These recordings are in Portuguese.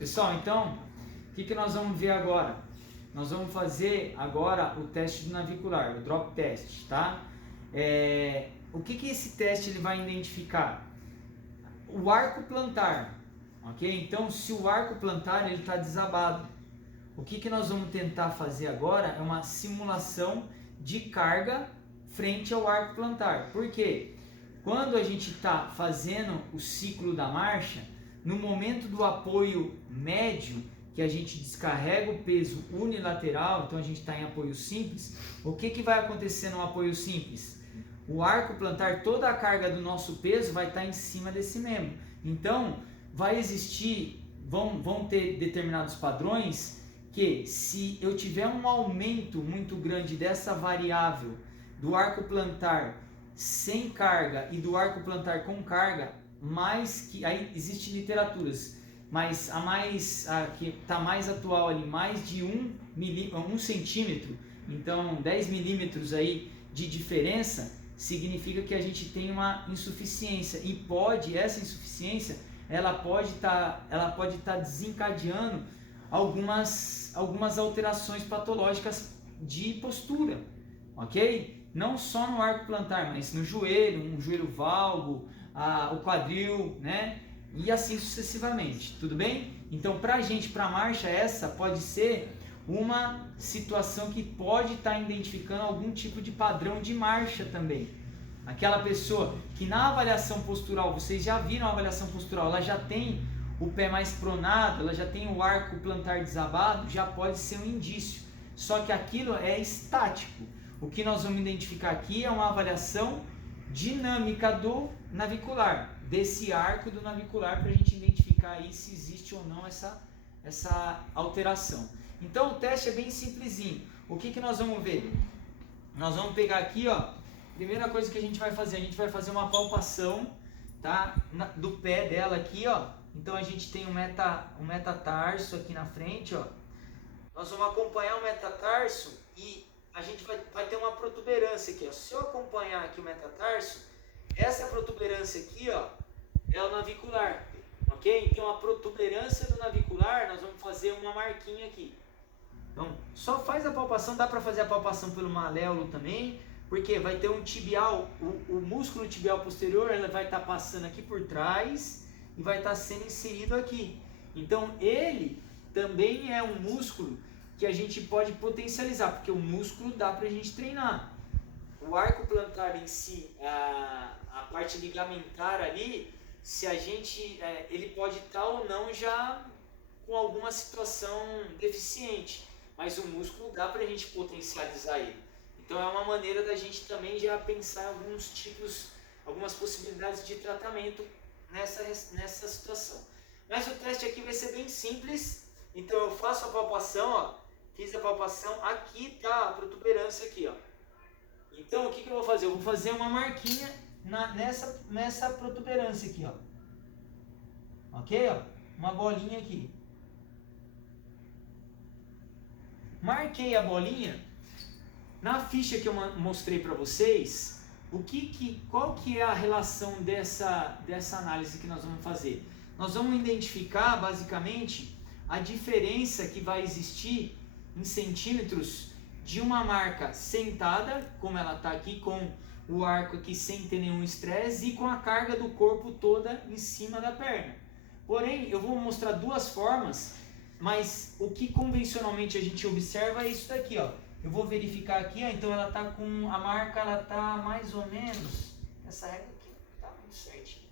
Pessoal, então, o que nós vamos ver agora? Nós vamos fazer agora o teste do navicular, o drop test, tá? O que esse teste ele vai identificar? O arco plantar, ok? Então, se o arco plantar ele está desabado, o que nós vamos tentar fazer agora é uma simulação de carga frente ao arco plantar. Por quê? Quando a gente está fazendo o ciclo da marcha, no momento do apoio médio, que a gente descarrega o peso unilateral, então a gente está em apoio simples, o que vai acontecer no apoio simples? O arco plantar, toda a carga do nosso peso vai estar em cima desse membro. Então, vai existir, vão ter determinados padrões que, se eu tiver um aumento muito grande dessa variável do arco plantar sem carga e do arco plantar com carga, mais que aí existem literaturas, mas a que está mais atual ali, mais de 1 centímetro, então 10 milímetros aí de diferença, significa que a gente tem uma insuficiência, e essa insuficiência ela pode estar desencadeando algumas alterações patológicas de postura, ok? Não só no arco plantar, mas no joelho, um joelho valgo, o quadril, né? E assim sucessivamente, tudo bem? Então, para a marcha, essa pode ser uma situação que pode estar identificando algum tipo de padrão de marcha também. Aquela pessoa que na avaliação postural, vocês já viram a avaliação postural, ela já tem o pé mais pronado, ela já tem o arco plantar desabado, já pode ser um indício. Só que aquilo é estático. O que nós vamos identificar aqui é uma avaliação dinâmica do navicular, desse arco do navicular, para a gente identificar aí se existe ou não essa alteração. Então o teste é bem simplesinho. O que nós vamos ver? Nós vamos pegar aqui, ó, primeira coisa que a gente vai fazer uma palpação, tá? Do pé dela aqui, ó. Então a gente tem um metatarso aqui na frente, ó. Nós vamos acompanhar o metatarso e a gente vai ter uma protuberância aqui, ó. Se eu acompanhar aqui o metatarso, essa protuberância aqui, ó, é o navicular, ok? Então a protuberância do navicular, nós vamos fazer uma marquinha aqui. Então, só faz a palpação, dá para fazer a palpação pelo maléolo também, porque vai ter um tibial, o músculo tibial posterior, ele vai estar passando aqui por trás e vai estar sendo inserido aqui. Então, ele também é um músculo que a gente pode potencializar, porque o músculo dá para a gente treinar. O arco plantar em si, a parte ligamentar ali, se a gente, ele pode estar ou não já com alguma situação deficiente, mas o músculo dá para a gente potencializar ele. Então é uma maneira da gente também já pensar algumas possibilidades de tratamento nessa situação. Mas o teste aqui vai ser bem simples. Então eu faço a palpação, ó, fiz a palpação, aqui tá a protuberância aqui, ó. Então o que eu vou fazer? Eu vou fazer uma marquinha nessa protuberância aqui, ó. Ok, ó? Uma bolinha aqui. Marquei a bolinha. Na ficha que eu mostrei para vocês, qual que é a relação dessa análise que nós vamos fazer? Nós vamos identificar basicamente a diferença que vai existir em centímetros de uma marca sentada, como ela está aqui, com o arco aqui sem ter nenhum estresse e com a carga do corpo toda em cima da perna. Porém, eu vou mostrar duas formas, mas o que convencionalmente a gente observa é isso daqui, ó. Eu vou verificar aqui, ó, então ela está com a marca, ela está mais ou menos, essa régua aqui está muito certinho.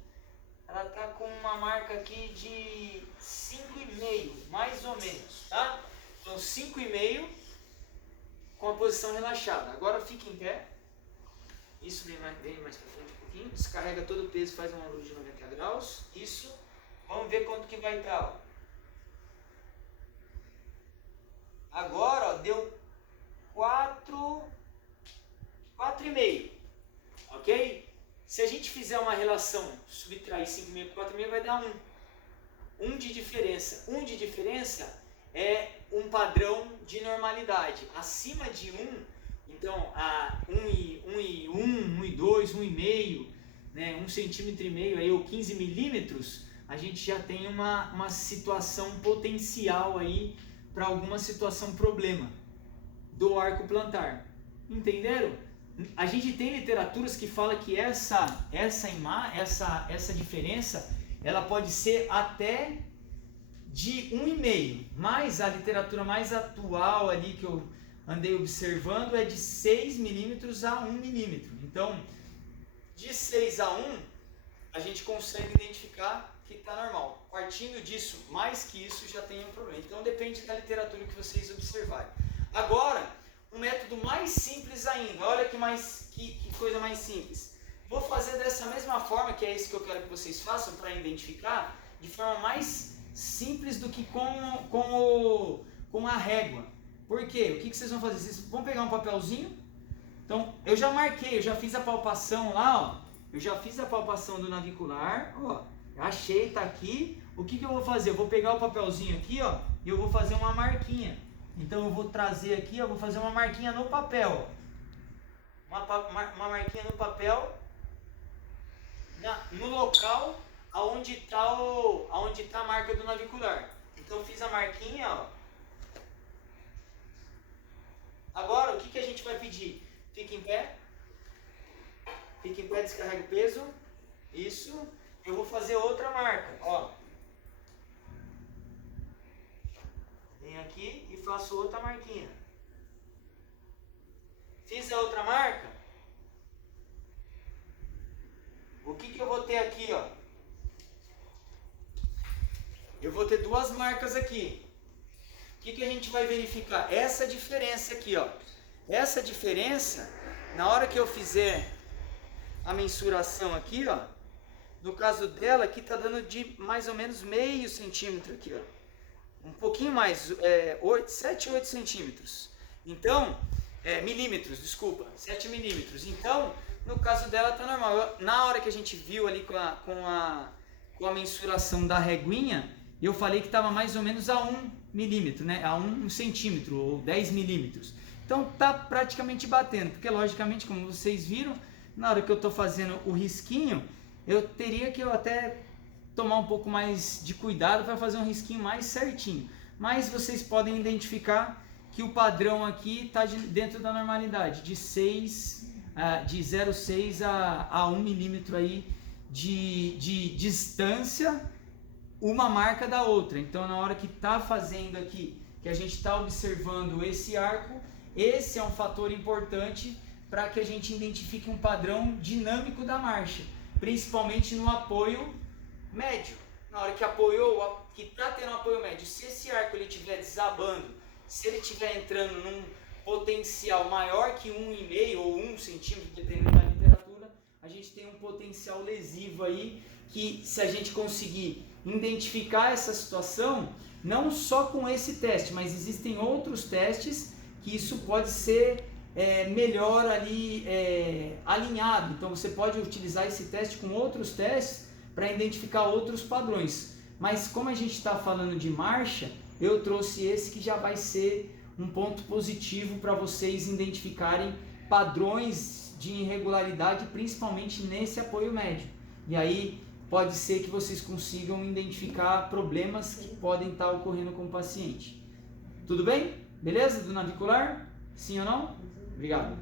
Ela está com uma marca aqui de 5,5, mais ou menos, tá? Então 5,5 com a posição relaxada. Agora fique em pé. Isso, vem mais para frente um pouquinho. Descarrega todo o peso, faz um ângulo de 90 graus. Isso. Vamos ver quanto que vai estar, ó. Agora, ó, deu 4,5, ok? Se a gente fizer uma relação, subtrair 5,5 com 4,5 vai dar 1. 1 de diferença. 1 de diferença é um padrão de normalidade. Acima de 1, então, 1,1, 1,2, 1,5, né, 1,5 cm aí, ou 15 milímetros, a gente já tem uma situação potencial aí para alguma situação problema do arco plantar. Entenderam? A gente tem literaturas que fala que essa diferença ela pode ser até de 1,5, mas a literatura mais atual ali que eu andei observando é de 6 milímetros a 1 milímetro. Então, de 6 a 1, a gente consegue identificar que está normal. Partindo disso, mais que isso já tem um problema. Então, depende da literatura que vocês observarem. Agora, um método mais simples ainda. Olha que coisa mais simples. Vou fazer dessa mesma forma, que é isso que eu quero que vocês façam para identificar, de forma mais simples do que com a régua. Por quê? O que vocês vão fazer? Vocês vão pegar um papelzinho. Então, eu já marquei, eu já fiz a palpação lá, ó. Eu já fiz a palpação do navicular, ó. Achei, tá aqui. O que eu vou fazer? Eu vou pegar o papelzinho aqui, ó, e eu vou fazer uma marquinha. Então, eu vou trazer aqui, ó, vou fazer uma marquinha no papel, ó. Uma marquinha no papel, no local aonde tá a marca do navicular. Então, eu fiz a marquinha, ó. Agora, o que a gente vai pedir? Fica em pé. Fica em pé, descarrega o peso. Isso. Eu vou fazer outra marca, ó. Venho aqui e faço outra marquinha. Fiz a outra marca. O que eu vou ter aqui, ó? Eu vou ter duas marcas aqui. O que a gente vai verificar? Essa diferença aqui, ó. Essa diferença, na hora que eu fizer a mensuração aqui, ó, no caso dela aqui tá dando de mais ou menos meio centímetro aqui, ó. Um pouquinho mais, 7 ou 8 centímetros. Então, milímetros, desculpa, 7 milímetros. Então, no caso dela tá normal. Na hora que a gente viu ali com a mensuração da reguinha, eu falei que estava mais ou menos a 1 milímetro, né? A 1 centímetro ou 10 milímetros. Então tá praticamente batendo, porque logicamente, como vocês viram, na hora que eu estou fazendo o risquinho, eu teria que até tomar um pouco mais de cuidado para fazer um risquinho mais certinho. Mas vocês podem identificar que o padrão aqui está dentro da normalidade, de 0,6 a 1 milímetro aí de distância, uma marca da outra. Então, na hora que está fazendo aqui, que a gente está observando esse arco, esse é um fator importante para que a gente identifique um padrão dinâmico da marcha, principalmente no apoio médio. Na hora que apoiou, que está tendo um apoio médio, se esse arco ele estiver desabando, se ele estiver entrando num potencial maior que 1,5 ou 1 centímetro, dependendo da literatura, a gente tem um potencial lesivo aí, que se a gente conseguir identificar essa situação, não só com esse teste, mas existem outros testes que isso pode ser melhor ali alinhado. Então você pode utilizar esse teste com outros testes para identificar outros padrões. Mas como a gente está falando de marcha, eu trouxe esse que já vai ser um ponto positivo para vocês identificarem padrões de irregularidade, principalmente nesse apoio médio. E aí pode ser que vocês consigam identificar problemas que podem estar ocorrendo com o paciente. Tudo bem? Beleza? Do navicular? Sim ou não? Obrigado.